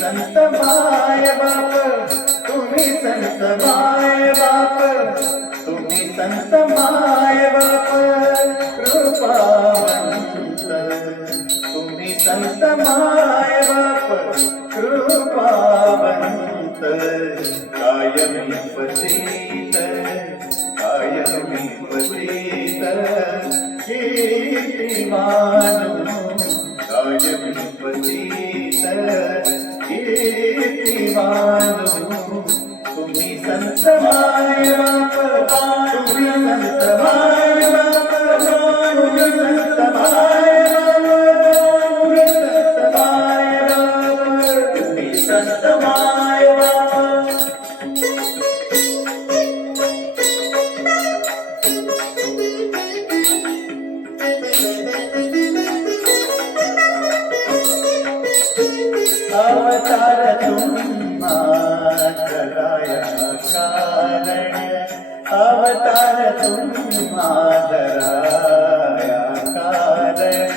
संत माय बाप, तुम्ही संत माय बाप, तुम्ही संत माय बाप, कृपावंत तुम्ही संत माय बाप, कृपावंत कायमी पतित कायमी पतित कीर्तिमान कायमी पतित कीर्तिमान तुम्ही संत माय बाप, तुम्ही संत माय बाप, तुम्ही संत माय बाप, तुम्ही संत माय बाप, अवतार तुम्हादराया कारण, अवतार तुम्हादराया कारण,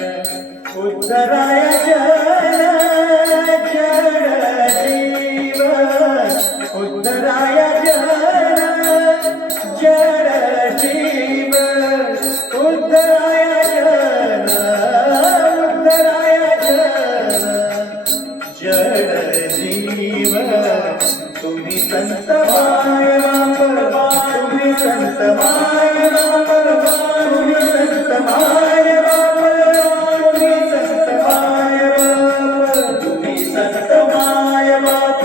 उद्धराय जन जीव, उद्धराय जन जीव, उद्धराय जीव, तुम्ही संत माय बाप, तुम्ही संत माय बाप, तुम्ही संत माय बाप, तुम्ही संत माय बाप, तुम्ही संत माय बाप,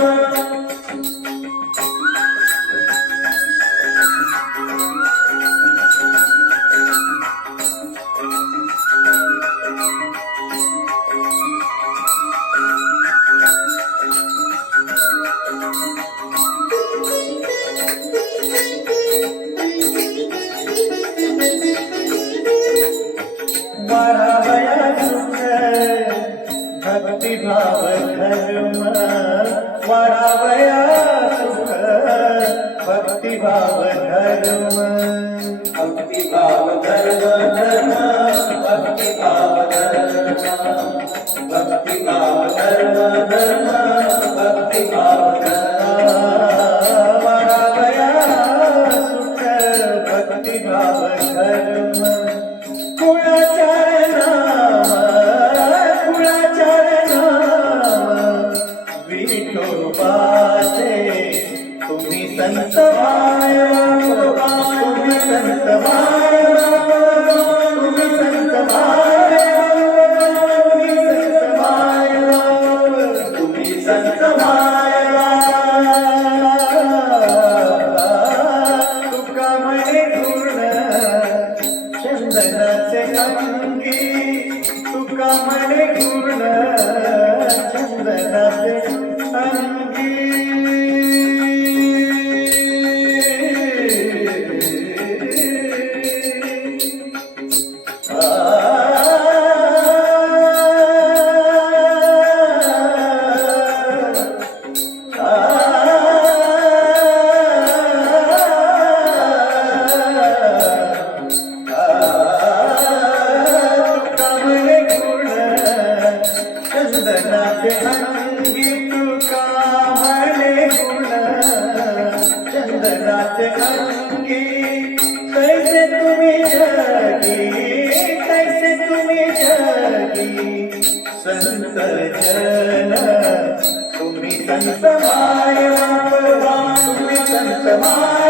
वारावया सुख भक्तिभाव धर्म, वारावया सुख भक्तिभाव धर्म, भक्तिभाव धर्म धर्म, भक्तिभाव धर्म, भक्तिभाव धर्म धर्म, भक्तिभाव धर्म, वारावया सुख भक्तिभाव धर्म, कुळाचार नाम, कुळाचार नाम, विठोबाचे तुम्ही संत माय बाप, तुम्ही संत माय बाप, तुम्ही संत माय बाप, तुम्ही संत माय बाप, तुका म्हणे गुण चंदनाचे अंगी, तुका म्हणे गुण चंदनाचे अंगी, चंदनाचे अंगी, तुका म्हणे गुण चंदनाचे अंगी, कैसे तुम्ही जगी, कैसे तुम्ही जगी, संत जन तुम्ही संत माय बाप, तुम्ही संत माय